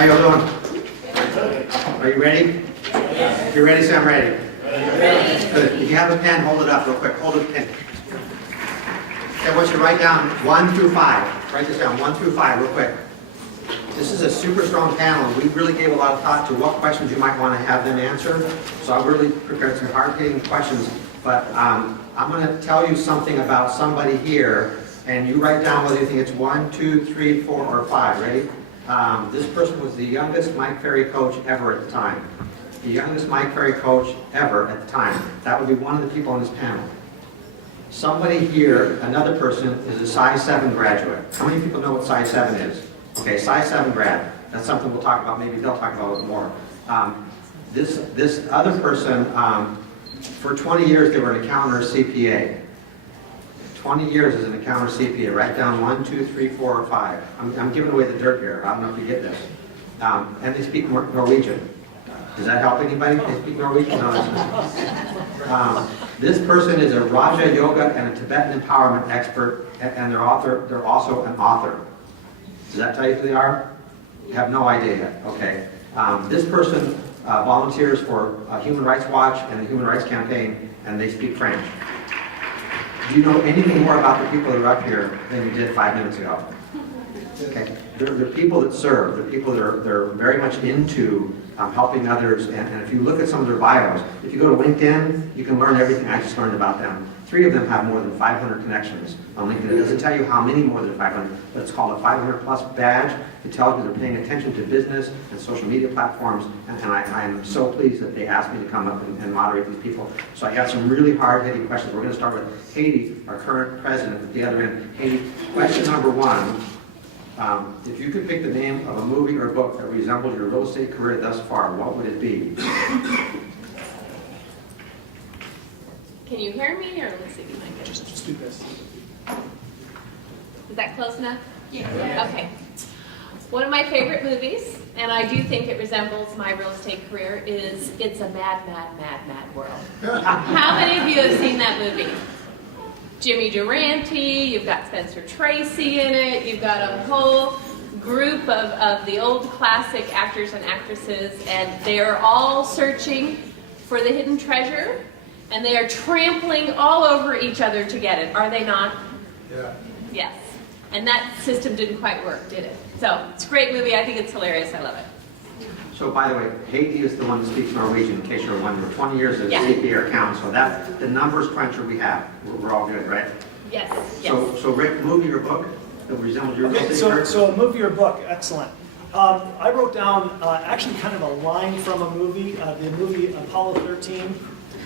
How you all doing? Are you ready? If you're ready, say I'm ready. Good. If you have a pen, hold it up real quick. Hold the pen. Okay, I want you to write down 1 through 5. Write this down, 1 through 5 real quick. This is a super strong panel, and we really gave a lot of thought to what questions you might want to have them answer. So I really prepared some hard-hitting questions, but I'm going to tell you something about somebody here, and you write down whether you think it's 1, 2, 3, 4, or 5. Ready? This person was the youngest Mike Ferry coach ever at the time. The youngest Mike Ferry coach ever at the time. That would be one of the people on this panel. Somebody here, another person, is a size 7 graduate. How many people know what size 7 is? Okay, size 7 grad. That's something we'll talk about. Maybe they'll talk about a little more. This other person, for 20 years, they were an accountant or CPA. 20 years as an accountant or CPA. Write down 1, 2, 3, 4, or 5. I'm giving away the dirt here. I don't know if you get this. And they speak Norwegian. Does that help anybody? They speak Norwegian? No, that's not. This person is a Raja Yoga and a Tibetan empowerment expert, and they're also an author. Does that tell you who they are? You have no idea yet. Okay. This person volunteers for Human Rights Watch and the Human Rights Campaign, and they speak French. Do you know anything more about the people that are up here than you did 5 minutes ago? Okay. They're people that serve. They're people that are very much into helping others. And if you look at some of their bios, if you go to LinkedIn, you can learn everything I just learned about them. 3 of them have more than 500 connections on LinkedIn. It doesn't tell you how many more than 500, but it's called a 500+ badge. It tells you they're paying attention to business and social media platforms. And I am so pleased that they asked me to come up and moderate these people. So I got some really hard-hitting questions. We're going to start with Heidi, our current president, at the other end. Heidi, question number 1. If you could pick the name of a movie or book that resembled your real estate career thus far, what would it be? Can you hear me, or let's see if you might get it? Just do this. Is that close enough? Yeah. Okay. One of my favorite movies, and I do think it resembles my real estate career, is It's a Mad, Mad, Mad, Mad World. How many of you have seen that movie? Jimmy Durante, you've got Spencer Tracy in it, you've got a whole group of the old classic actors and actresses, and they are all searching for the hidden treasure, and they are trampling all over each other to get it, are they not? Yeah. Yes. And that system didn't quite work, did it? So, it's a great movie, I think it's hilarious, I love it. So, by the way, Heidi is the one that speaks Norwegian, in case you're wondering. 20 years as a Yeah. CPA account, so that's the numbers cruncher we have. We're all good, right? Yes, yes. So Rick, movie or book that resembles your real Okay, estate career? so a movie or book, excellent. I wrote down actually kind of a line from a movie, the movie Apollo 13,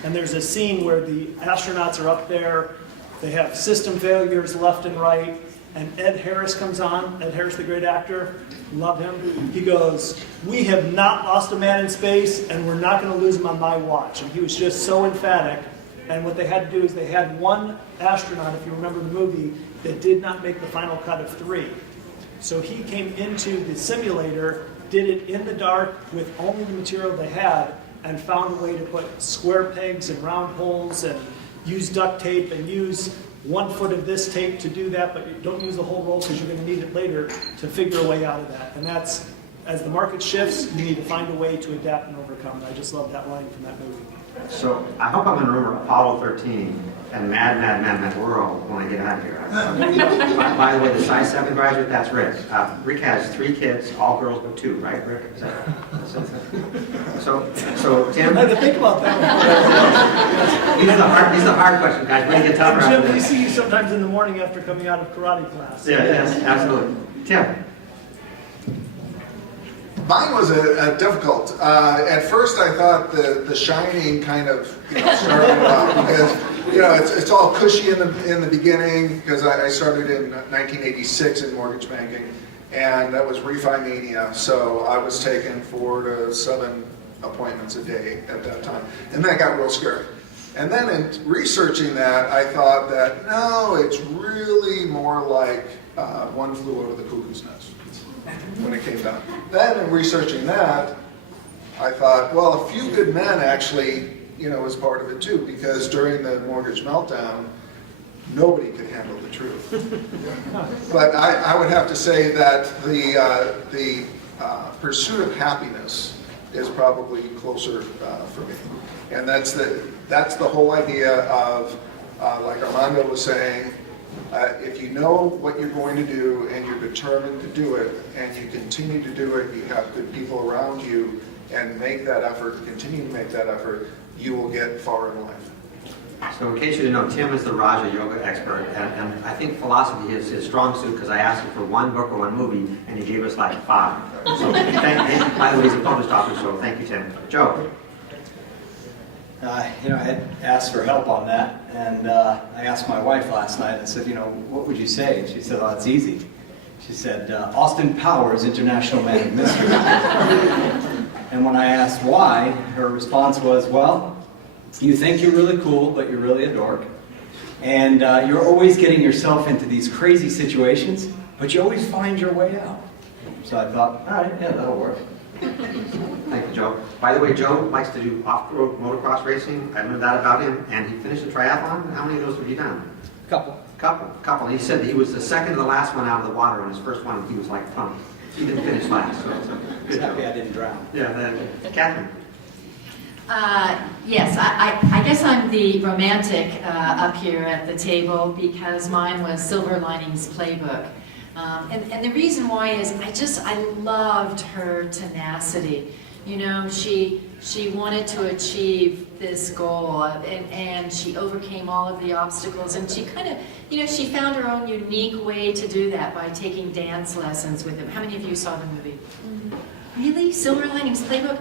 and there's a scene where the astronauts are up there, they have system failures left and right, and Ed Harris comes on, Ed Harris, the great actor, love him. He goes, "We have not lost a man in space, and we're not going to lose him on my watch." And he was just so emphatic. And what they had to do is they had one astronaut, if you remember the movie, that did not make the final cut of 3. So he came into the simulator, did it in the dark with only the material they had, and found a way to put square pegs in round holes and use duct tape and use 1 foot of this tape to do that, but you don't use the whole roll because you're going to need it later to figure a way out of that. And that's, as the market shifts, you need to find a way to adapt and overcome. And I just love that line from that movie. So I hope I'm going to remember Apollo 13 and Mad, Mad, Mad, Mad World when I get out of here. By the way, the size 7 graduate, that's Rick. Rick has 3 kids, all girls but 2, right, Rick? Is that, so Tim? I had to think about that. These are the hard questions, guys. We're going to get tougher after Jim, we this. see you sometimes in the morning after coming out of karate class. Yeah, yes, absolutely. Tim? Mine was a difficult. At first, I thought the Shining kind of started out because it's all cushy in the beginning because I started in 1986 in mortgage banking, and that was refi mania. So I was taking 4 to 7 appointments a day at that time, and then it got real scary. And then in researching that, I thought that no, it's really more like One Flew Over the Cuckoo's Nest. When it came down. Then in researching that, I thought, well, A Few Good Men actually, was part of it too, because during the mortgage meltdown, nobody could handle the truth. But I would have to say that the pursuit of happiness is probably closer for me. And that's the whole idea of, like Armando was saying, if you know what you're going to do and you're determined to do it and you continue to do it, you have good people around you and make that effort, continue to make that effort, you will get far in life. So in case you didn't know, Tim is the Raja Yoga expert, and I think philosophy is his strong suit because I asked him for one book or one movie, and he gave us like 5. So by the way, he's a published author, so thank you, Tim. Joe? I had asked for help on that, and I asked my wife last night, I said, what would you say? And she said, oh, it's easy. She said, Austin Powers, International Man of Mystery. And when I asked why, her response was, well, you think you're really cool, but you're really a dork. And you're always getting yourself into these crazy situations, but you always find your way out. So I thought, all right, yeah, that'll work. Thank you, Joe. By the way, Joe likes to do off-road motocross racing. I learned that about him, and he finished a triathlon. How many of those have you done? Couple. And he said that he was the second to the last one out of the water. On his first one, he was like pumped. He didn't finish last, so good job. Happy I didn't drown. Yeah, then Kathryn. Yes, I guess I'm the romantic up here at the table because mine was Silver Linings Playbook. And the reason why is I loved her tenacity. She wanted to achieve this goal and she overcame all of the obstacles and she kind of, she found her own unique way to do that by taking dance lessons with him. How many of you saw the movie? Mm-hmm. Really? Silver Linings Playbook?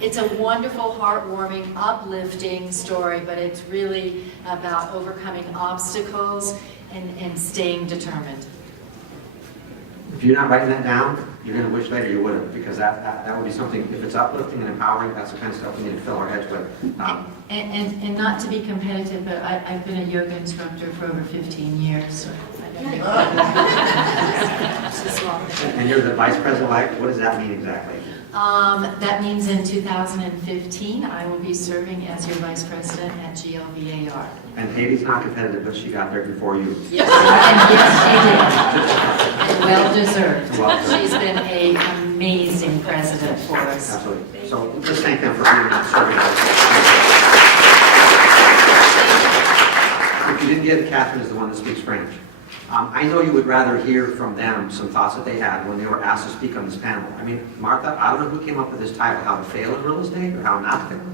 It's a wonderful, heartwarming, uplifting story, but it's really about overcoming obstacles and staying determined. If you're not writing that down, you're going to wish later you would have, because that would be something, if it's uplifting and empowering, that's the kind of stuff we need to fill our heads with. And not to be competitive, but I've been a yoga instructor for over 15 years, so I don't know. And you're the vice president-elect. What does that mean exactly? That means in 2015, I will be serving as your vice president at GLVAR. And Heidi's not competitive, but she got there before you. Yes, and yes, she did. And well deserved. Well deserved. She's been an amazing president for us. Absolutely. So let's thank them for being serving us. If you didn't get it, Kathryn is the one that speaks French. I know you would rather hear from them some thoughts that they had when they were asked to speak on this panel. I mean, Martha, I don't know who came up with this title, How to Fail in Real Estate or How Not to Fail.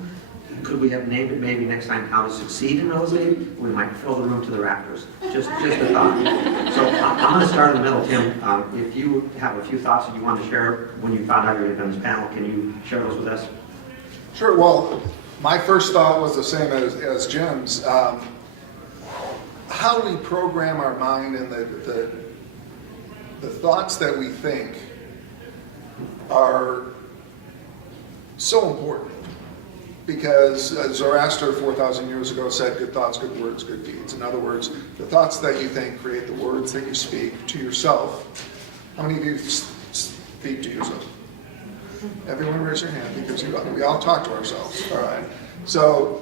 Could we have named it maybe next time How to Succeed in Real Estate? We might fill the room to the rafters. Just a thought. So I'm going to start in the middle, Tim. If you have a few thoughts that you want to share when you found out you were going to be on this panel, can you share those with us? Sure. Well, my first thought was the same as Jim's. How we program our mind and the thoughts that we think are so important. Because Zoroaster 4,000 years ago said, good thoughts, good words, good deeds. In other words, the thoughts that you think create the words that you speak to yourself. How many of you speak to yourself? Everyone raise your hand because we all talk to ourselves. All right. So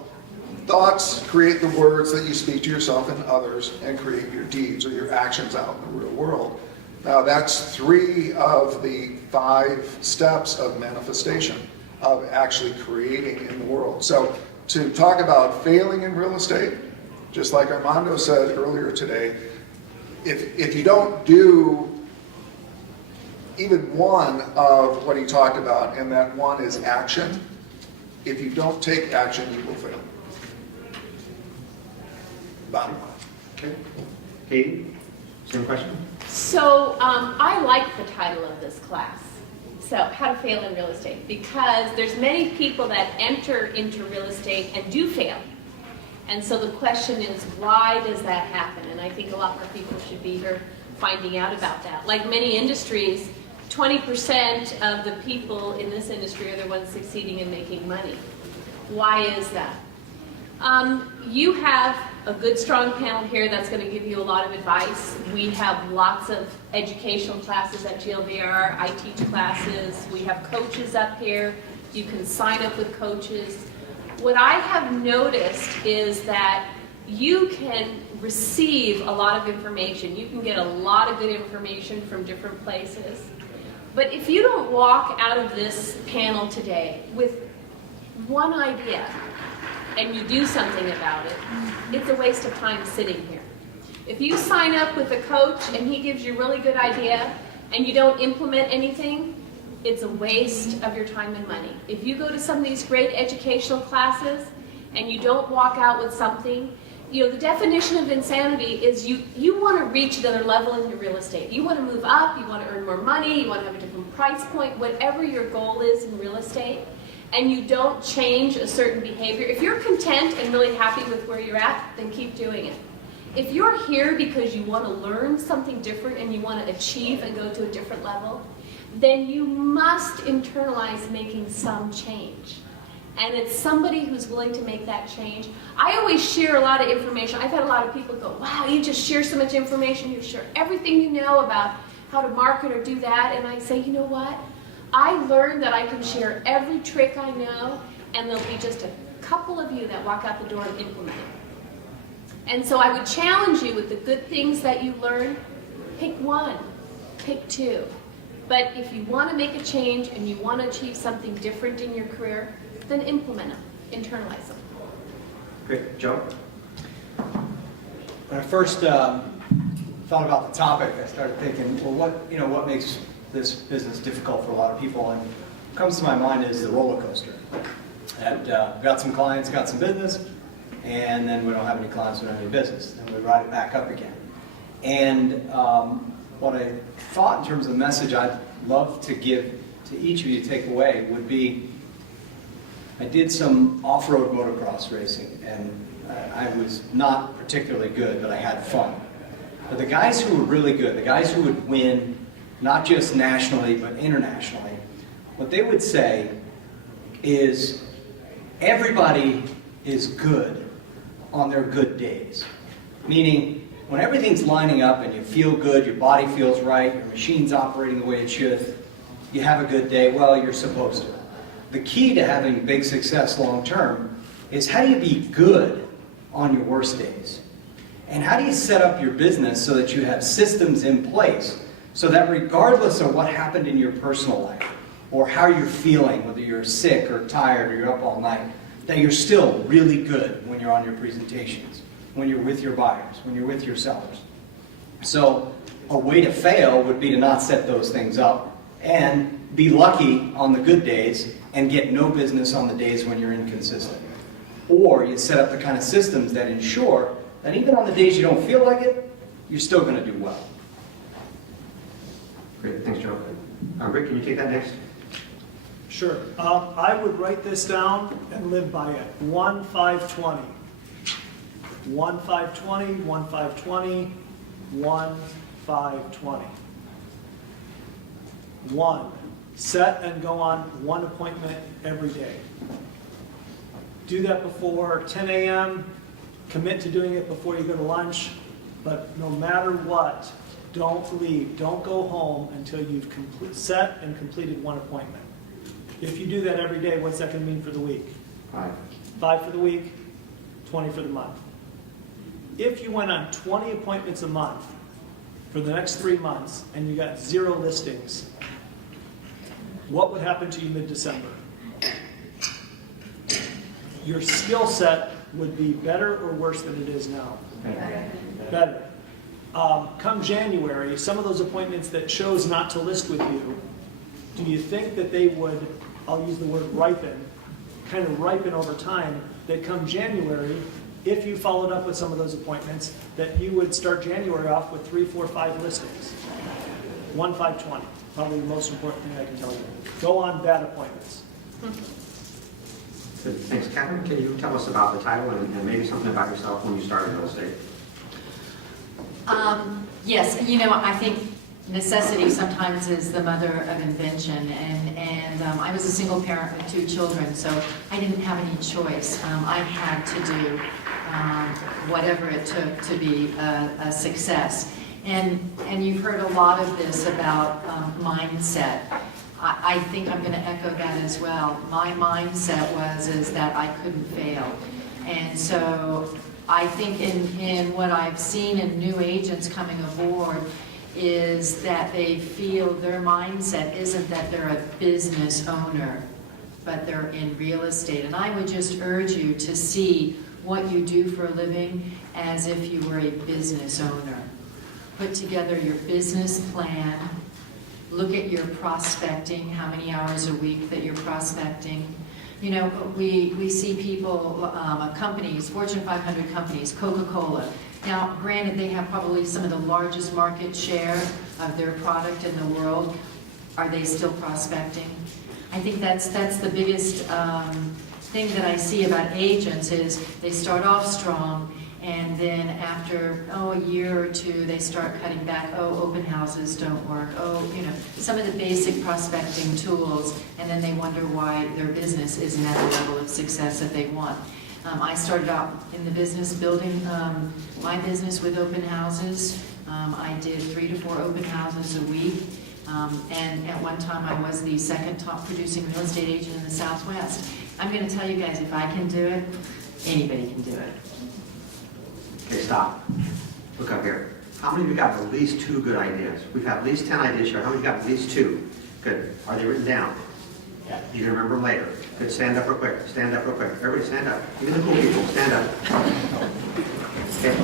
thoughts create the words that you speak to yourself and others and create your deeds or your actions out in the real world. Now that's 3 of the 5 steps of manifestation, of actually creating in the world. So to talk about failing in real estate, just like Armando said earlier today, if you don't do even one of what he talked about, and that one is action, if you don't take action, you will fail. Bottom line. Okay. Heidi, same question? So I like the title of this class. So, How to Fail in Real Estate, because there's many people that enter into real estate and do fail. And so the question is, why does that happen? And I think a lot more people should be here finding out about that. Like many industries, 20% of the people in this industry are the ones succeeding in making money. Why is that? You have a good, strong panel here that's going to give you a lot of advice. We have lots of educational classes at GLVR. I teach classes. We have coaches up here. You can sign up with coaches. What I have noticed is that you can receive a lot of information. You can get a lot of good information from different places. But if you don't walk out of this panel today with one idea and you do something about it, it's a waste of time sitting here. If you sign up with a coach and he gives you a really good idea and you don't implement anything, it's a waste of your time and money. If you go to some of these great educational classes and you don't walk out with something, you know, the definition of insanity is you want to reach another level in your real estate. You want to move up, you want to earn more money, you want to have a different price point, whatever your goal is in real estate, and you don't change a certain behavior. If you're content and really happy with where you're at, then keep doing it. If you're here because you want to learn something different and you want to achieve and go to a different level, then you must internalize making some change. And it's somebody who's willing to make that change. I always share a lot of information. I've had a lot of people go, wow, you just share so much information. You share everything you know about how to market or do that. And I say, you know what? I learned that I can share every trick I know, and there'll be just a couple of you that walk out the door and implement it. And so I would challenge you with the good things that you learn. Pick one, pick two. But if you want to make a change and you want to achieve something different in your career, then implement them, internalize them. Great. Joe? When I first thought about the topic, I started thinking, well, what makes this business difficult for a lot of people? And what comes to my mind is the roller coaster. And got some clients, got some business, and then we don't have any clients, we don't have any business. And we ride it back up again. And what I thought in terms of the message I'd love to give to each of you to take away would be, I did some off-road motocross racing, and I was not particularly good, but I had fun. But the guys who were really good, the guys who would win, not just nationally, but internationally, what they would say is, everybody is good on their good days. Meaning, when everything's lining up and you feel good, your body feels right, your machine's operating the way it should, you have a good day, well, you're supposed to. The key to having big success long term is, how do you be good on your worst days? And how do you set up your business so that you have systems in place so that regardless of what happened in your personal life or how you're feeling, whether you're sick or tired or you're up all night, that you're still really good when you're on your presentations, when you're with your buyers, when you're with your sellers. So a way to fail would be to not set those things up and be lucky on the good days and get no business on the days when you're inconsistent. Or you set up the kind of systems that ensure that even on the days you don't feel like it, you're still going to do well. Great. Thanks, Joe. Rick, can you take that next? Sure. I would write this down and live by it. 1-5-20. 1-5-20, 1-5-20, 1-5-20. 1. Set and go on one appointment every day. Do that before 10 a.m. Commit to doing it before you go to lunch. But no matter what, don't leave. Don't go home until you've set and completed one appointment. If you do that every day, what's that going to mean for the week? 5. 5 for the week, 20 for the month. If you went on 20 appointments a month for the next 3 months and you got 0 listings, what would happen to you mid-December? Your skill set would be better or worse than it is now? Better. Come January, some of those appointments that chose not to list with you, do you think that they would, I'll use the word ripen, kind of ripen over time, that come January, if you followed up with some of those appointments, that you would start January off with 3, 4, 5 listings? 1-5-20, probably the most important thing I can tell you. Go on bad appointments. Good. Thanks. Kathryn, can you tell us about the title and maybe something about yourself when you started real estate? Yes, I think necessity sometimes is the mother of invention, and I was a single parent with 2 children, so I didn't have any choice. I had to do whatever it took to be a success. And you've heard a lot of this about mindset. I think I'm going to echo that as well. My mindset is that I couldn't fail. And so I think in what I've seen in new agents coming aboard is that they feel their mindset isn't that they're a business owner, but they're in real estate. And I would just urge you to see what you do for a living as if you were a business owner. Put together your business plan, look at your prospecting, how many hours a week that you're prospecting. You know, we see people, companies, Fortune 500 companies, Coca-Cola. Now, granted, they have probably some of the largest market share of their product in the world. Are they still prospecting? I think that's the biggest thing that I see about agents is they start off strong, and then after, a year or two, they start cutting back. Open houses don't work. Some of the basic prospecting tools, and then they wonder why their business isn't at the level of success that they want. I started out in the business building my business with open houses. I did 3 to 4 open houses a week. And at one time I was the second top producing real estate agent in the Southwest. I'm going to tell you guys, if I can do it, anybody can do it. Okay, stop. Look up here. How many of you got at least 2 good ideas? We've had at least 10 ideas here. How many of you got at least 2? Good. Are they written down? Yeah. You can remember them later. Good. Stand up real quick. Stand up real quick. Everybody stand up. Even the cool people, stand up. Okay.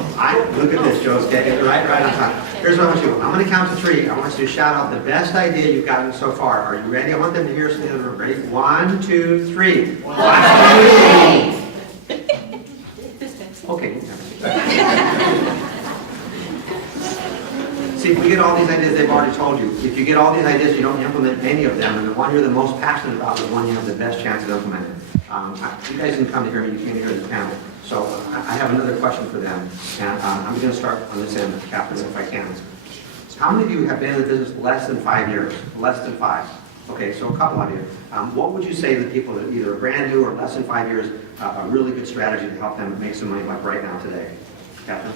Look at this, Joe. Get it right on top. Here's what I want you to do. I'm going to count to 3. I want you to shout out the best idea you've gotten so far. Are you ready? I want them to hear us in the other room. Ready? 1, 2, 3. 1, 2, 3. Okay. See, if we get all these ideas, they've already told you. If you get all these ideas, you don't implement any of them, and the one you're the most passionate about is the one you have the best chance of implementing. You guys didn't come to hear me, you came to hear this panel. So I have another question for them, and I'm going to start on this end, Kathryn, if I can. How many of you have been in the business less than 5 years? Less than 5. Okay, so a couple of you. What would you say to the people that either are brand new or less than 5 years, a really good strategy to help them make some money like right now today? Kathryn?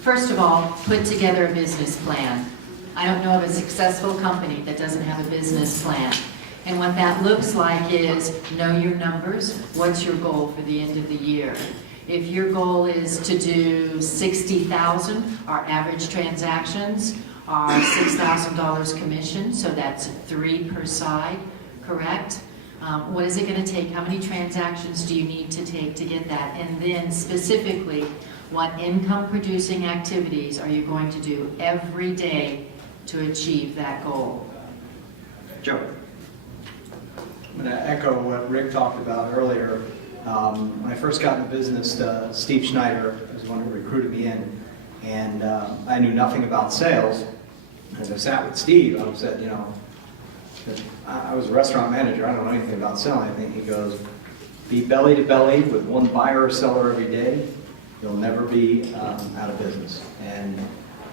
First of all, put together a business plan. I don't know of a successful company that doesn't have a business plan. And what that looks like is know your numbers. What's your goal for the end of the year? If your goal is to do 60,000, our average transactions are $6,000 commission, so that's 3 per side, correct? What is it going to take? How many transactions do you need to take to get that? And then specifically, what income producing activities are you going to do every day to achieve that goal? Joe. I'm going to echo what Rick talked about earlier. When I first got in the business, Steve Schneider was the one who recruited me in, and I knew nothing about sales. As I sat with Steve, I said, I was a restaurant manager, I don't know anything about selling anything. He goes, be belly to belly with one buyer or seller every day, you'll never be out of business. And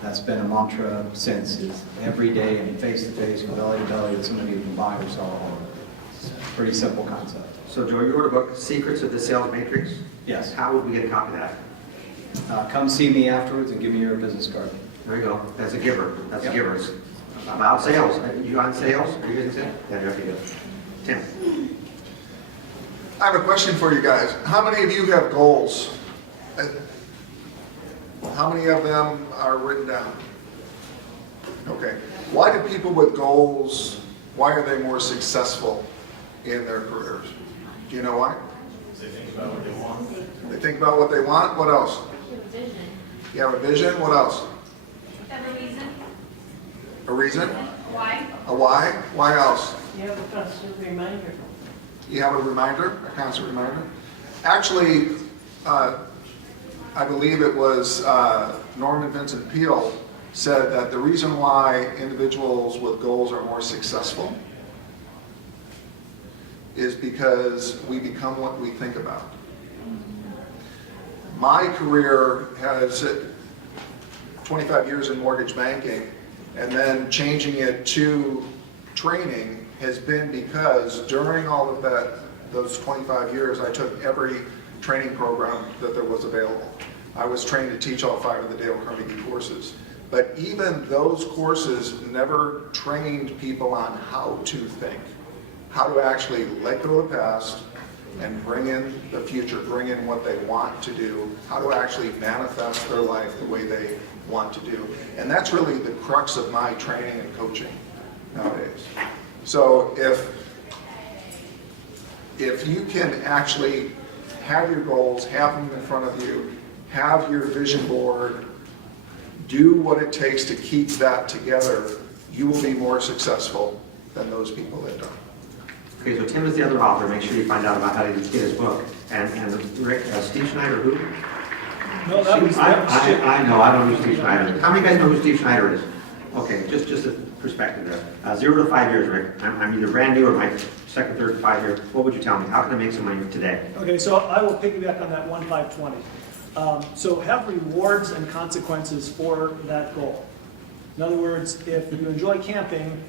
that's been a mantra since, is every day and face to face, belly to belly with somebody who can buy or sell a home. It's a pretty simple concept. So Joe, you wrote a book, Secrets of the Sales Matrix? Yes. How would we get a copy of that? Come see me afterwards and give me your business card. There you go. That's a giver. That's Yep. a giver. It's about sales. Are you on sales? Are you guys in sales? Yeah, you're okay, good. Tim. I have a question for you guys. How many of you have goals? How many of them are written down? Okay. Why do people with goals, why are they more successful in their careers? Do you know why? They think about what they want. They think about what they want. What else? You have a vision. What else? Have a reason. A reason? Why? A why? Why else? You have a constant reminder. You have a reminder, a constant reminder. Actually, I believe it was Norman Vincent Peale said that the reason why individuals with goals are more successful is because we become what we think about. My career has 25 years in mortgage banking, and then changing it to training has been because during all of those 25 years, I took every training program that there was available. I was trained to teach all 5 of the Dale Carnegie courses. But even those courses never trained people on how to think, how to actually let go of the past and bring in the future, bring in what they want to do, how to actually manifest their life the way they want to do. And that's really the crux of my training and coaching nowadays. So if you can actually have your goals, have them in front of you, have your vision board, do what it takes to keep that together, you will be more successful than those people that don't. Okay, so Tim is the other author. Make sure you find out about how to get his book. And Rick, Steve Schneider, who? No, that was I know, I don't know who Steve Schneider is. How many guys know who Steve Schneider is? Okay, just a perspective there. 0 to 5 years, Rick. I'm either brand new or my second, third, 5 year. What would you tell me? How can I make some money today? Okay, so I will piggyback on that 1-5-20. So have rewards and consequences for that goal. In other words, if you enjoy camping,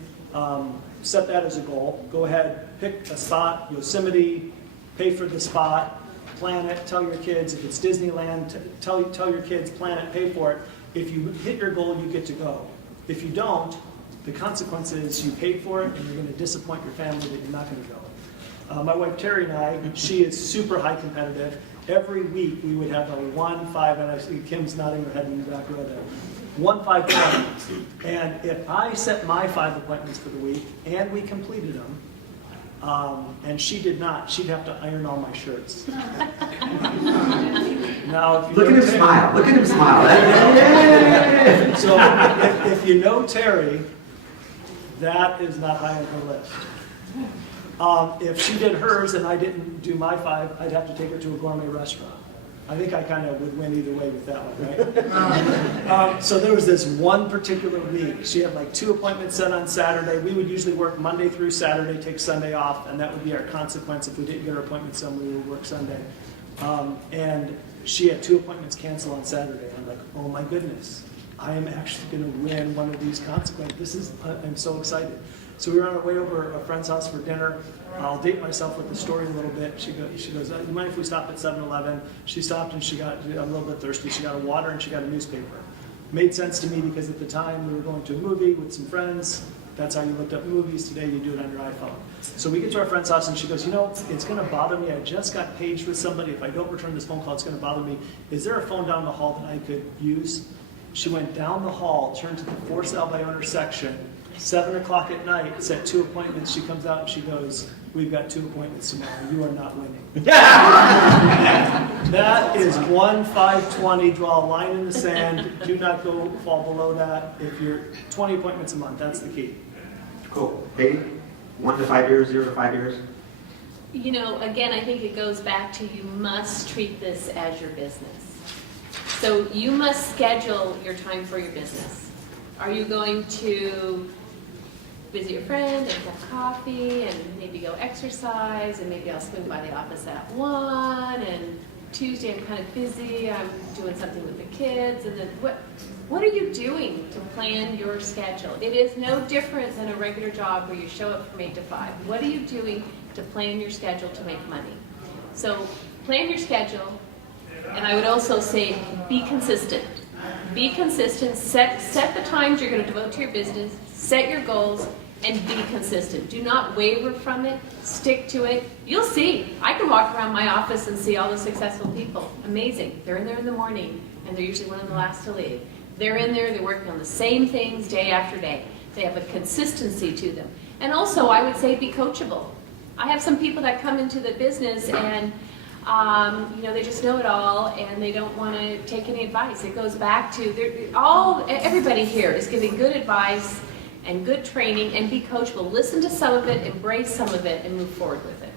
set that as a goal. Go ahead, pick a spot, Yosemite, pay for the spot, plan it, tell your kids. If it's Disneyland, tell your kids, plan it, pay for it. If you hit your goal, you get to go. If you don't, the consequence is you paid for it and you're going to disappoint your family that you're not going to go. My wife Terry and I, she is super high competitive. Every week we would have a 1-5, and I see Kim's nodding her head in the back row there. 1-5 appointments. And if I set my 5 appointments for the week and we completed them, and she did not, she'd have to iron all my shirts. Now, if you Look at him smile. Look at him smile. So if you know Terry, that is not high on her list. If she did hers and I didn't do my 5, I'd have to take her to a gourmet restaurant. I think I kind of would win either way with that one, right? So there was this one particular week. She had like 2 appointments set on Saturday. We would usually work Monday through Saturday, take Sunday off, and that would be our consequence. If we didn't get our appointments done, we would work Sunday. And she had 2 appointments canceled on Saturday. I'm like, oh my goodness, I am actually going to win one of these consequences. I'm so excited. So we were on our way over a friend's house for dinner. I'll date myself with the story a little bit. She goes, you mind if we stop at 7-Eleven? She stopped and she got, I'm a little bit thirsty. She got a water and she got a newspaper. Made sense to me because at the time we were going to a movie with some friends. That's how you looked up movies. Today you do it on your iPhone. So we get to our friend's house and she goes, you know, it's going to bother me. I just got paged with somebody. If I don't return this phone call, it's going to bother me. Is there a phone down the hall that I could use? She went down the hall, turned to the for sale by owner section. 7 o'clock at night, set 2 appointments. She comes out and she goes, we've got 2 appointments tomorrow. You are not winning. That is 1-5-20. Draw a line in the sand. Do not go fall below that. If you're 20 appointments a month, that's the key. Cool. Heidi, 1 to 5 years, 0 to 5 years? You know, again, I think it goes back to you must treat this as your business. So you must schedule your time for your business. Are you going to visit your friend and have coffee and maybe go exercise and maybe I'll swing by the office at 1 and Tuesday I'm kind of busy, I'm doing something with the kids, and then what are you doing to plan your schedule? It is no different than a regular job where you show up from 8 to 5. What are you doing to plan your schedule to make money? So plan your schedule, and I would also say be consistent. Be consistent, set the times you're going to devote to your business, set your goals, and be consistent. Do not waver from it, stick to it. You'll see. I can walk around my office and see all the successful people. Amazing. They're in there in the morning, and they're usually one of the last to leave. They're in there, they're working on the same things day after day. They have a consistency to them. And also, I would say be coachable. I have some people that come into the business and they just know it all and they don't want to take any advice. It goes back to everybody here is giving good advice and good training, and be coachable. Listen to some of it, embrace some of it, and move forward with it.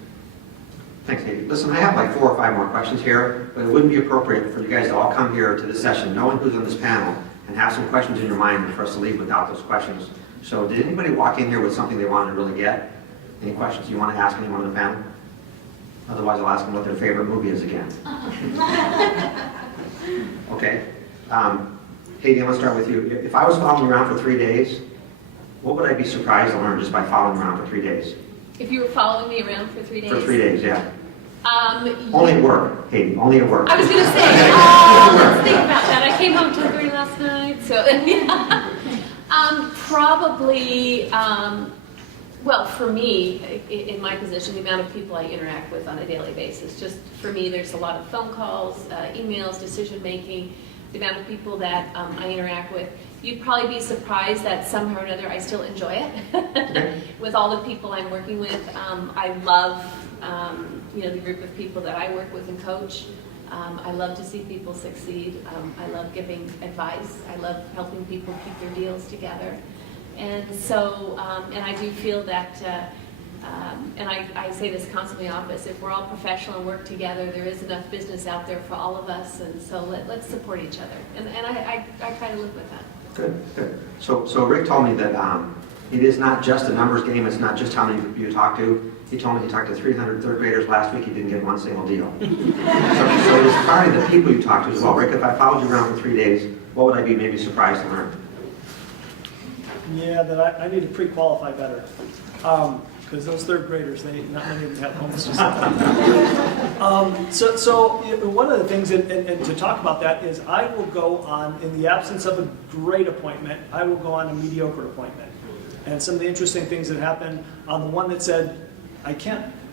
Thanks, Heidi. Listen, I have like 4 or 5 more questions here, but it wouldn't be appropriate for you guys to all come here to this session, knowing who's on this panel, and have some questions in your mind for us to leave without those questions. So did anybody walk in here with something they wanted to really get? Any questions you want to ask anyone on the panel? Otherwise, I'll ask them what their favorite movie is again. Okay. Heidi, I'm going to start with you. If I was following around for 3 days, what would I be surprised to learn just by following around for 3 days? If you were following me around for 3 days? For 3 days, yeah. Only at work, Heidi, only at work. I was going to say, let's think about that. I came home 10:30 last night, so probably, well, for me, in my position, the amount of people I interact with on a daily basis, just for me, there's a lot of phone calls, emails, decision making. the amount of people that I interact with. You'd probably be surprised that somehow or another I still enjoy it. With all the people I'm working with, I love the group of people that I work with and coach. I love to see people succeed. I love giving advice. I love helping people keep their deals together. And so, and I do feel that, and I say this constantly in the office, if we're all professional and work together, there is enough business out there for all of us, and so let's support each other. And I try to live with that. Good, good. So Rick told me that it is not just a numbers game, it's not just how many people you talk to. He told me he talked to 300 third graders last week, he didn't get one single deal. So it's probably the people you talk to as well. Rick, if I followed you around for 3 days, what would I be maybe surprised to learn? Yeah, that I need to pre-qualify better. Because those third graders, not many of them have homes. So one of the things, and to talk about that, is I will go on, in the absence of a great appointment, I will go on a mediocre appointment. And some of the interesting things that happened, on the one that said,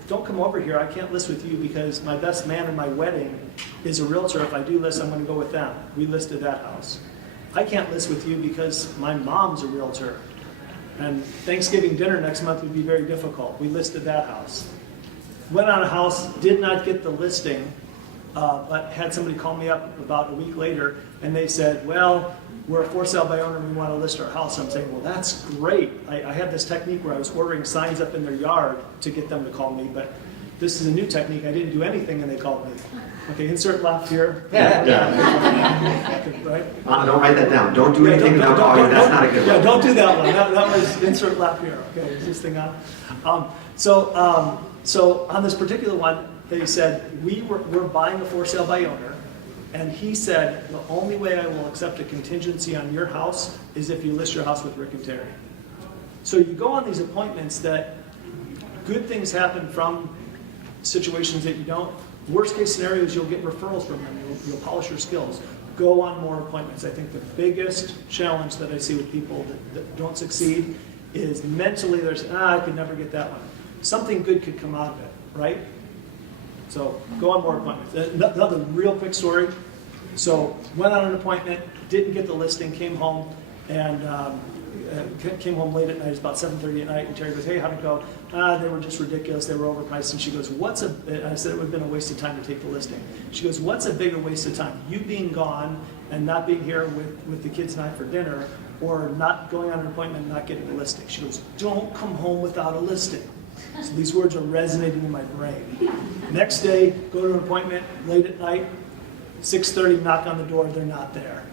don't come over here, I can't list with you because my best man in my wedding is a realtor. If I do list, I'm going to go with them. We listed that house. I can't list with you because my mom's a realtor. And Thanksgiving dinner next month would be very difficult. We listed that house. Went on a house, did not get the listing, but had somebody call me up about a week later, and they said, well, we're a for sale by owner and we want to list our house. I'm saying, well, that's great. I had this technique where I was ordering signs up in their yard to get them to call me, but this is a new technique. I didn't do anything and they called me. Okay, insert laugh here. Right? Don't write that down. Don't do anything without calling you. That's not a good one. Yeah, don't do that one. That was insert laugh here. Okay, is this thing on? So on this particular one, they said, we're buying a for sale by owner. And he said, the only way I will accept a contingency on your house is if you list your house with Rick and Terry. So you go on these appointments that good things happen from situations that you don't. Worst case scenario is you'll get referrals from them. You'll polish your skills. Go on more appointments. I think the biggest challenge that I see with people that don't succeed is mentally they're saying, I could never get that one. Something good could come out of it, right? So go on more appointments. Another real quick story. So went on an appointment, didn't get the listing, came home, and came home late at night. It was about 7:30 at night, and Terry goes, hey, how'd it go? They were just ridiculous. They were overpriced. And she goes, I said it would have been a waste of time to take the listing. She goes, what's a bigger waste of time? You being gone and not being here with the kids and I for dinner, or not going on an appointment and not getting a listing? She goes, don't come home without a listing. So these words are resonating in my brain. Next day, go to an appointment late at night, 6:30, knock on the door, they're not there.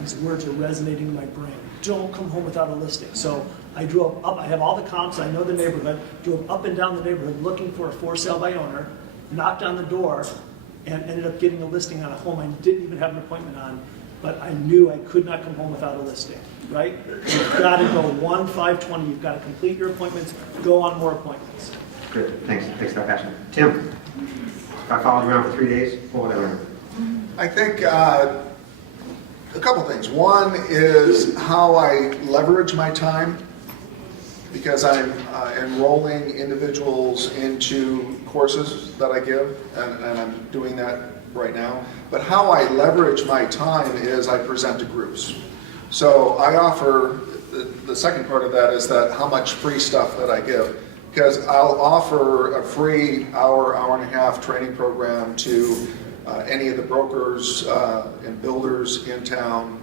These words are resonating in my brain. Don't come home without a listing. So I drove up, I have all the comps, I know the neighborhood, drove up and down the neighborhood looking for a for sale by owner, knocked on the door, and ended up getting a listing on a home I didn't even have an appointment on, but I knew I could not come home without a listing, right? You've got to go 1-5-20, you've got to complete your appointments, go on more appointments. Good, thanks for that passion. Tim, if I followed you around for 3 days, what would I learn? I think a couple things. One is how I leverage my time, because I'm enrolling individuals into courses that I give, and I'm doing that right now. But how I leverage my time is I present to groups. So I offer, the second part of that is that how much free stuff that I give. Because I'll offer a free hour and a half training program to any of the brokers and builders in town,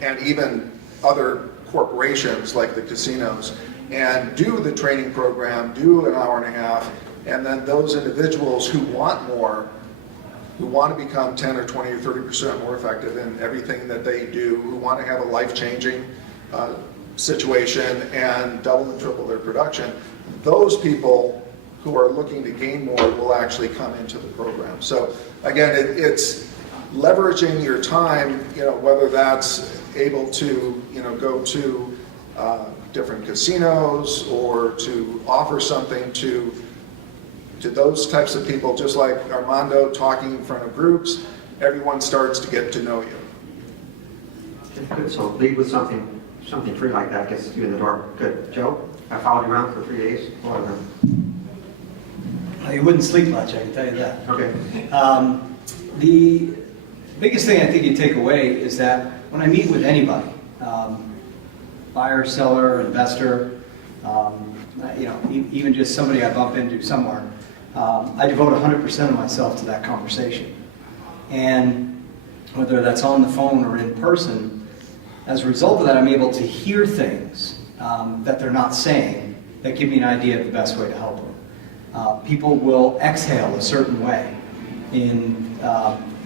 and even other corporations like the casinos, and do the training program, do an hour and a half, and then those individuals who want more, who want to become 10 or 20 or 30% more effective in everything that they do, who want to have a life-changing situation and double and triple their production, those people who are looking to gain more will actually come into the program. So again, it's leveraging your time, whether that's able to, go to different casinos or to offer something to those types of people, just like Armando talking in front of groups, everyone starts to get to know you. Good, so lead with something free like that gets you in the door. Good. Joe, I followed you around for 3 days. What would I learn? You wouldn't sleep much, I can tell you that. Okay. biggest thing I think you take away is that when I meet with anybody, buyer, seller, investor, even just somebody I bump into somewhere, I devote 100% of myself to that conversation. And whether that's on the phone or in person, as a result of that, I'm able to hear things that they're not saying that give me an idea of the best way to help them. People will exhale a certain way in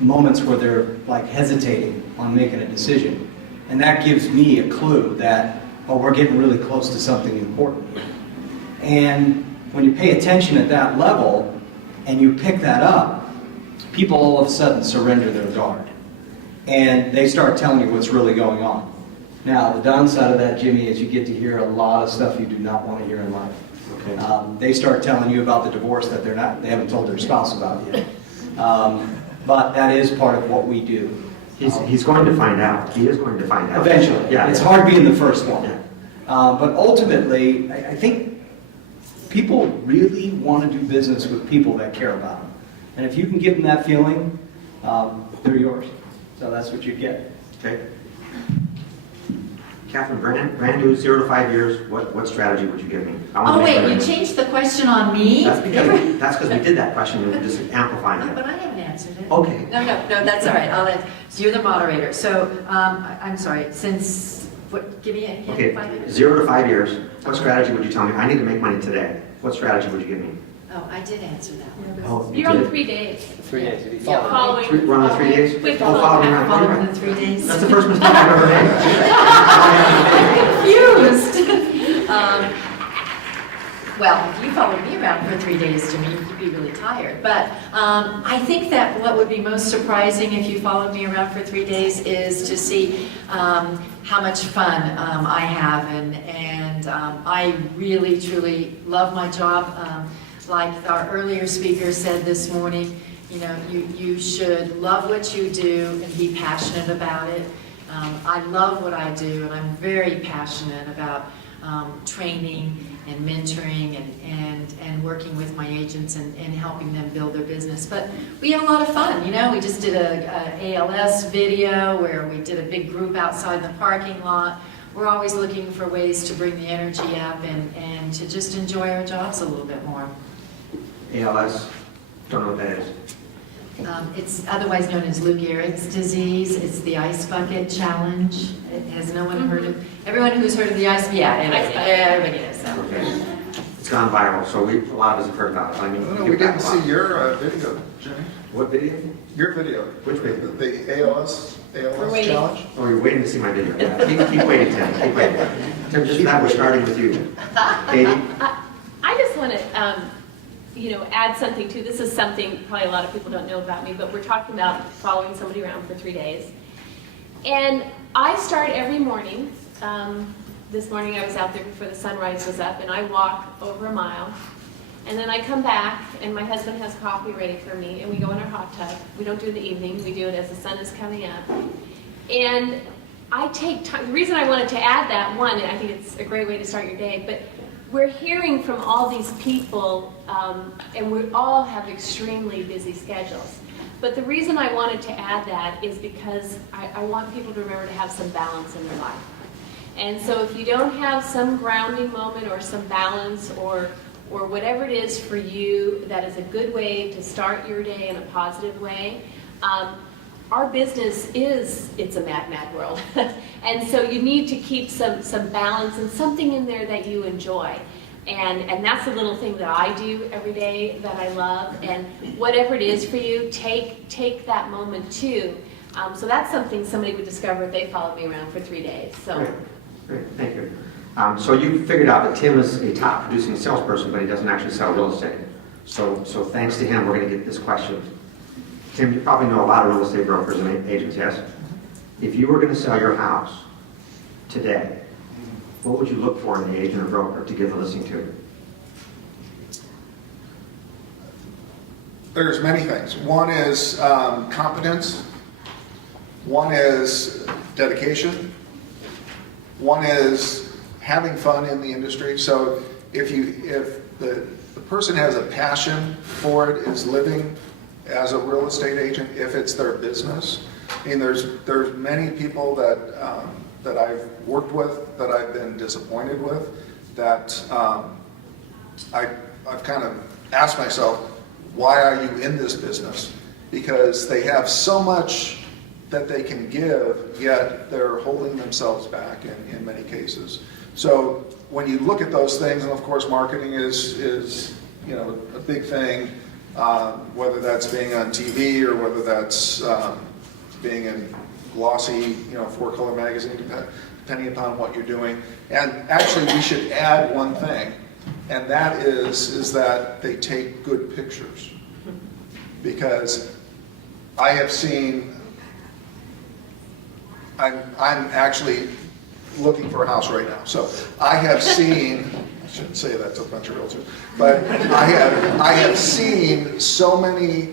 moments where they're like hesitating on making a decision. And that gives me a clue that, oh, we're getting really close to something important. And when you pay attention at that level and you pick that up, people all of a sudden surrender their guard. And they start telling you what's really going on. Now, the downside of that, Jimmy, is you get to hear a lot of stuff you do not want to hear in life. Okay. They start telling you about the divorce that they haven't told their spouse about yet. But that is part of what we do. He's going to find out. He is going to find out. Eventually. Yeah. It's hard being the first one. Yeah. But ultimately, I think people really want to do business with people that care about them. And if you can give them that feeling, they're yours. So that's what you get. Okay. Kathryn, brand new, 0 to 5 years, what strategy would you give me? Oh wait, you changed the question on me? That's because we did that question, we're just amplifying Oh, but it. I haven't answered it. Okay. No, that's all right. So you're the moderator. So I'm sorry. Since what? Give me a Okay, 5 years. 0 to 5 years, what strategy would you tell me? I need to make money today. What strategy would you give me? Oh, I did answer that one. Oh, you You're on did? 3 days. 3 days. If you Yeah, follow. Following. We're on 3 days? With Oh, follow me around. Follow in the 3 days. That's the first mistake I've ever made. Confused. Well, if you followed me around for 3 days, Jimmy, you'd be really tired. But I think that what would be most surprising if you followed me around for 3 days is to see how much fun I have, and I really, truly love my job. Like our earlier speaker said this morning, you should love what you do and be passionate about it. I love what I do, and I'm very passionate about training and mentoring and working with my agents and helping them build their business. But we have a lot of fun, we just did a ALS video where we did a big group outside the parking lot. We're always looking for ways to bring the energy up and to just enjoy our jobs a little bit more. ALS, don't know what that is. It's otherwise known as Lou Gehrig's disease. It's the ice bucket challenge. Has no one heard of? Everyone who's heard of the ice? Yeah, everybody knows that. Okay. It's gone viral, so a lot of us have heard about it. I mean, No, we didn't see your video, Jimmy. What video? Your video. Which video? The ALS We're waiting. challenge. Oh, you're waiting to see my video. Yeah. Keep waiting, Tim. Keep waiting. Tim, just that we're starting with you. Heidi? I just want to, add something too. This is something probably a lot of people don't know about me, but we're talking about following somebody around for 3 days. And I start every morning. This morning I was out there before the sunrise was up, and I walk over a mile. And then I come back, and my husband has coffee ready for me, and we go in our hot tub. We don't do it in the evening. We do it as the sun is coming up. And I take time. The reason I wanted to add that, one, I think it's a great way to start your day, but we're hearing from all these people, and we all have extremely busy schedules. But the reason I wanted to add that is because I want people to remember to have some balance in their life. And so if you don't have some grounding moment or some balance or whatever it is for you that is a good way to start your day in a positive way, our business it's a mad, mad world. And so you need to keep some balance and something in there that you enjoy. And that's a little thing that I do every day that I love. And whatever it is for you, take that moment too. So that's something somebody would discover if they followed me around for 3 days. So. Great, thank you. So you figured out that Tim is a top producing salesperson, but he doesn't actually sell real estate. So thanks to him, we're going to get this question. Tim, you probably know a lot of real estate brokers and agents, yes? If you were going to sell your house today, what would you look for in the agent or broker to give the listing to? There's many things. One is competence. One is dedication. One is having fun in the industry. So if the person has a passion for it, is living as a real estate agent, if it's their business, I mean, there's many people that that I've worked with that I've been disappointed with, that I've kind of asked myself, why are you in this business? Because they have so much that they can give, yet they're holding themselves back in many cases. So when you look at those things, and of course marketing is you know, a big thing, whether that's being on TV or whether that's being in glossy, you know, 4-color magazine, depending upon what you're doing. And actually we should add one thing, and that is that they take good pictures. Because I have seen, I'm actually looking for a house right now. So I have seen, I shouldn't say that to a bunch of realtors, but I have seen so many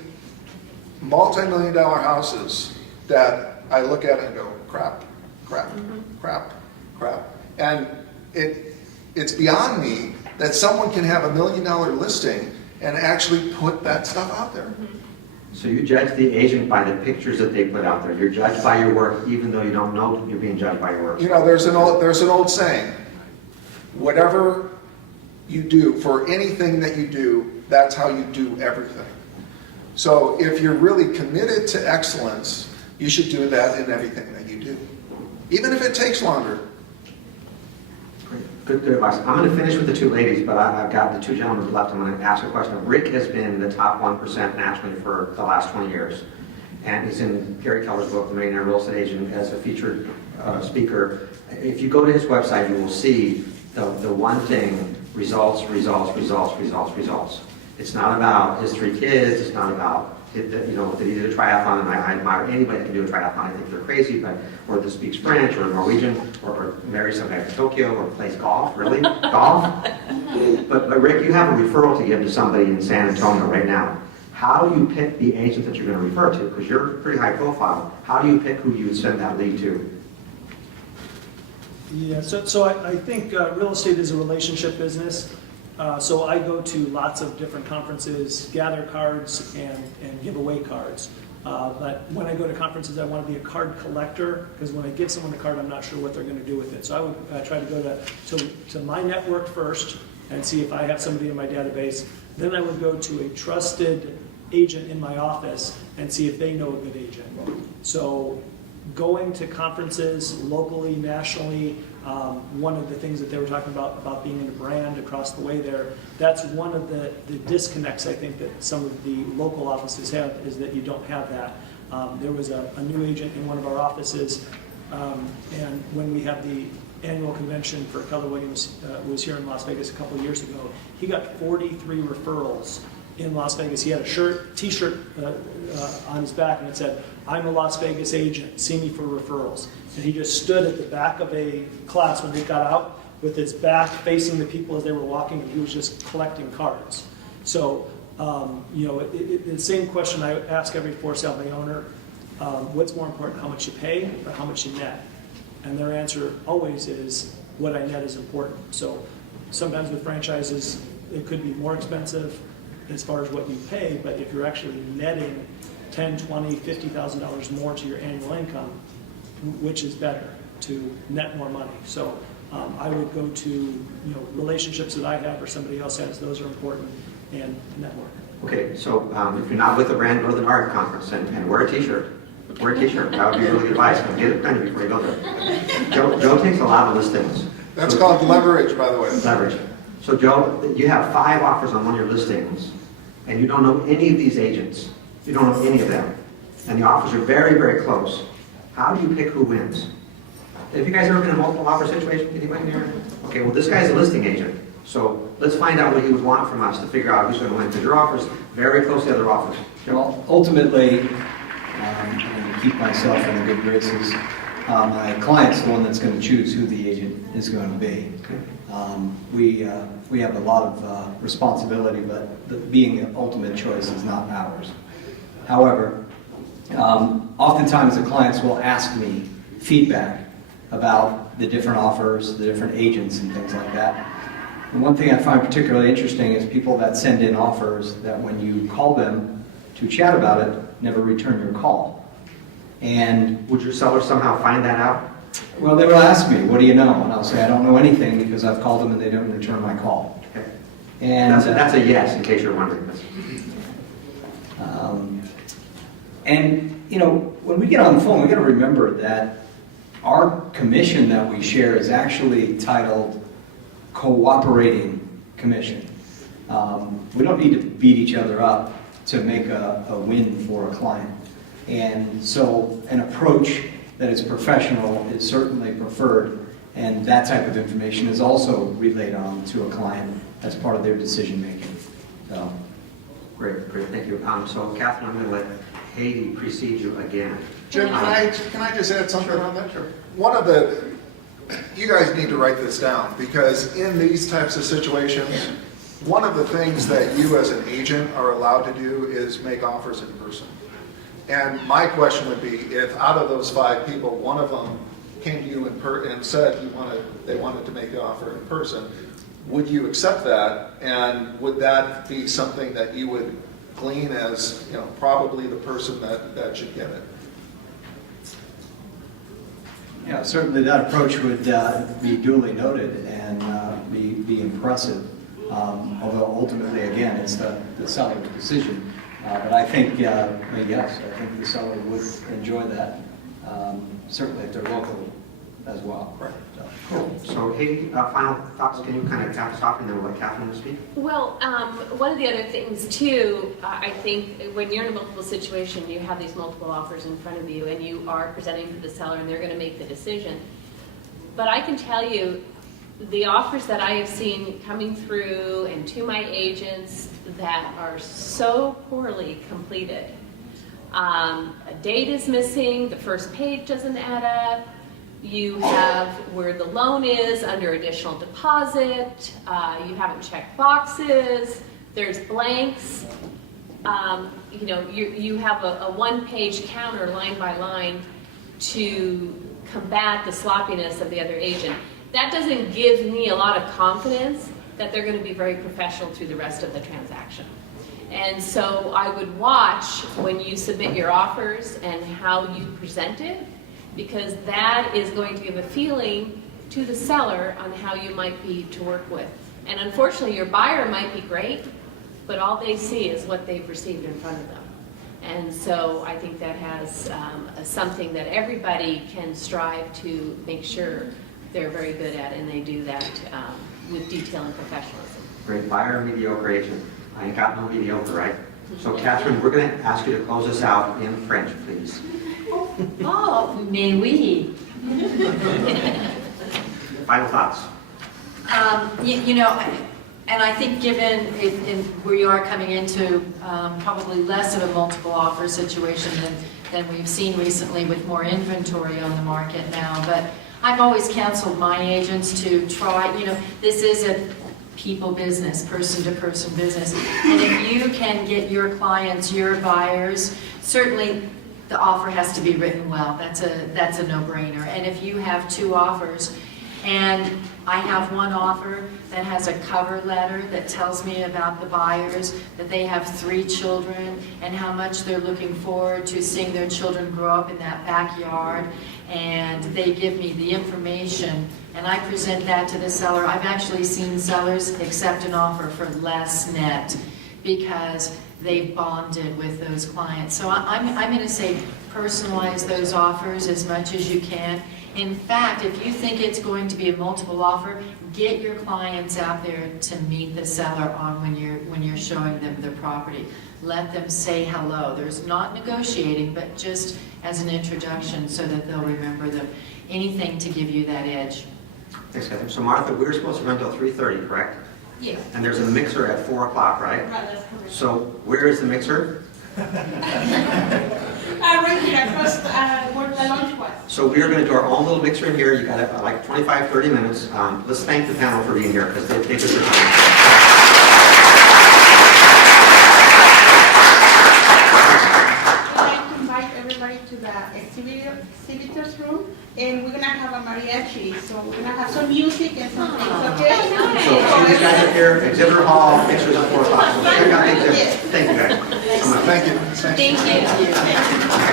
multi-million-dollar houses that I look at it and go, crap, crap, crap, crap. And it's beyond me that someone can have $1 million listing and actually put that stuff out there. So you judge the agent by the pictures that they put out there. You're judged by your work, even though you don't know you're being judged by your work. You know, there's an old saying, whatever you do, for anything that you do, that's how you do everything. So if you're really committed to excellence, you should do that in everything that you do, even if it takes longer. Good advice. I'm going to finish with the two ladies, but I've got the two gentlemen left. I'm going to ask a question. Rick has been in the top 1% nationally for the last 20 years. And he's in Gary Keller's book, The Millionaire Real Estate Agent, as a featured speaker. If you go to his website, you will see the one thing, results, results, results, results, results. It's not about his 3 kids. It's not about, you know, that he did a triathlon, and I admire anybody that can do a triathlon. I think they're crazy, but, or that speaks French, or Norwegian, or marries somebody from Tokyo, or plays golf, really? Golf? But Rick, you have a referral to give to somebody in San Antonio right now. How do you pick the agent that you're going to refer to? Because you're pretty high profile. How do you pick who you would send that lead to? Yeah, so I think real estate is a relationship business. So I go to lots of different conferences, gather cards, and give away cards. But when I go to conferences, I want to be a card collector, because when I give someone a card, I'm not sure what they're going to do with it. So I would try to go to my network first and see if I have somebody in my database. Then I would go to a trusted agent in my office and see if they know a good agent. So going to conferences locally, nationally, one of the things that they were talking about being in a brand across the way there, that's one of the disconnects I think that some of the local offices have, is that you don't have that. There was a new agent in one of our offices, and when we had the annual convention for Keller Williams was here in Las Vegas a couple of years ago, he got 43 referrals in Las Vegas. He had a t-shirt on his back, and it said, "I'm a Las Vegas agent, see me for referrals." And he just stood at the back of a class when they got out with his back facing the people as they were walking, and he was just collecting cards. So, you know, the same question I ask every for-sale by owner, what's more important, how much you pay or how much you net? And their answer always is, what I net is important. So sometimes with franchises, it could be more expensive as far as what you pay, but if you're actually netting $10, $20, $50,000 more to your annual income, which is better, to net more money? So I would go to relationships that I have or somebody else has. Those are important, and network. Okay, so if you're not with a brand, go to the NAHREP conference and wear a t-shirt. Wear a t-shirt. That would be really good advice. Get it printed before you go there. Joe takes a lot of listings. That's called leverage, by the way. Leverage. So Joe, you have 5 offers on one of your listings, and you don't know any of these agents. You don't know any of them. And the offers are very, very close. How do you pick who wins? Have you guys ever been in a multiple offer situation? Anybody here? Okay, well this guy's a listing agent. So let's find out what he would want from us to figure out who's going to win. Because your offer's very close to other offers. Well, ultimately, I'm going to keep myself in the good graces. My client's the one that's going to choose who the agent is going to be. We have a lot of responsibility, but being the ultimate choice is not ours. However, oftentimes the clients will ask me feedback about the different offers, the different agents and things like that. And one thing I find particularly interesting is people that send in offers that when you call them to chat about it, never return your call. And Would your seller somehow find that out? well, they will ask me, what do you know? And I'll say, I don't know anything because I've called them and they don't return my call. Okay. And That's a yes, in case you're wondering. And, you know, when we get on the phone, we got to remember that our commission that we share is actually titled cooperating commission. We don't need to beat each other up to make a win for a client. And so an approach that is professional is certainly preferred, and that type of information is also relayed on to a client as part of their decision making. So. Great, thank you. So Kathryn, I'm going to let Heidi precede you again. Jim, can I just add something on that? One of the, you guys need to write this down, because in these types of situations, one of the things that you as an agent are allowed to do is make offers in person. And my question would be, if out of those 5 people, one of them came to you and said they wanted to make the offer in person, would you accept that? And would that be something that you would glean as, you know, probably the person that should get it? Yeah, certainly that approach would be duly noted and be impressive. Although ultimately, again, it's the seller's decision. But I think, yes, I think the seller would enjoy that, certainly if they're local as well. Right. Cool. So Heidi, final thoughts? Can you kind of cap us off and then we'll let Kathryn speak? Well, one of the other things too, I think when you're in a multiple situation, you have these multiple offers in front of you and you are presenting to the seller and they're going to make the decision. But I can tell you, the offers that I have seen coming through and to my agents that are so poorly completed. A date is missing, the first page doesn't add up, you have where the loan is under additional deposit, you haven't checked boxes, there's blanks. You know, you have a one-page counter line by line to combat the sloppiness of the other agent. That doesn't give me a lot of confidence that they're going to be very professional through the rest of the transaction. And so I would watch when you submit your offers and how you present it, because that is going to give a feeling to the seller on how you might be to work with. And unfortunately, your buyer might be great, but all they see is what they've received in front of them. And so I think that has something that everybody can strive to make sure they're very good at, and they do that with detail and professionalism. Great buyer, mediocre agent. I ain't got no mediocre, right? So Kathryn, we're going to ask you to close us out in French, please. Oh, mais oui. Final thoughts. You know, and I think given where you are coming into probably less of a multiple offer situation than we've seen recently with more inventory on the market now, but I've always counseled my agents to try, you know, this is a people business, person-to-person business, and if you can get your clients, your buyers, certainly the offer has to be written well. That's a no-brainer. And if you have 2 offers, and I have one offer that has a cover letter that tells me about the buyers, that they have 3 children, and how much they're looking forward to seeing their children grow up in that backyard, and they give me the information, and I present that to the seller. I've actually seen sellers accept an offer for less net because they've bonded with those clients. So I'm going to say personalize those offers as much as you can. In fact, if you think it's going to be a multiple offer, get your clients out there to meet the seller on when you're showing them their property. Let them say hello. There's not negotiating, but just as an introduction so that they'll remember them. Anything to give you that edge. Thanks, Kathryn. So Martha, we're supposed to run till 3:30, correct? Yes. And there's a mixer at 4 o'clock, right? Right, that's correct. So where is the mixer? Right here, across where the lunch was. So we are going to do our own little mixer in here. You got like 25, 30 minutes. Let's thank the panel for being here because they take us their time. I'd like to invite everybody to the exhibitors room, and we're gonna have a mariachi. So we're gonna have some music and some things, okay? So these guys are here, exhibitor hall, mixers at 4 o'clock. So check out the exhibit. Thank you guys so much. Thank you. Thank you.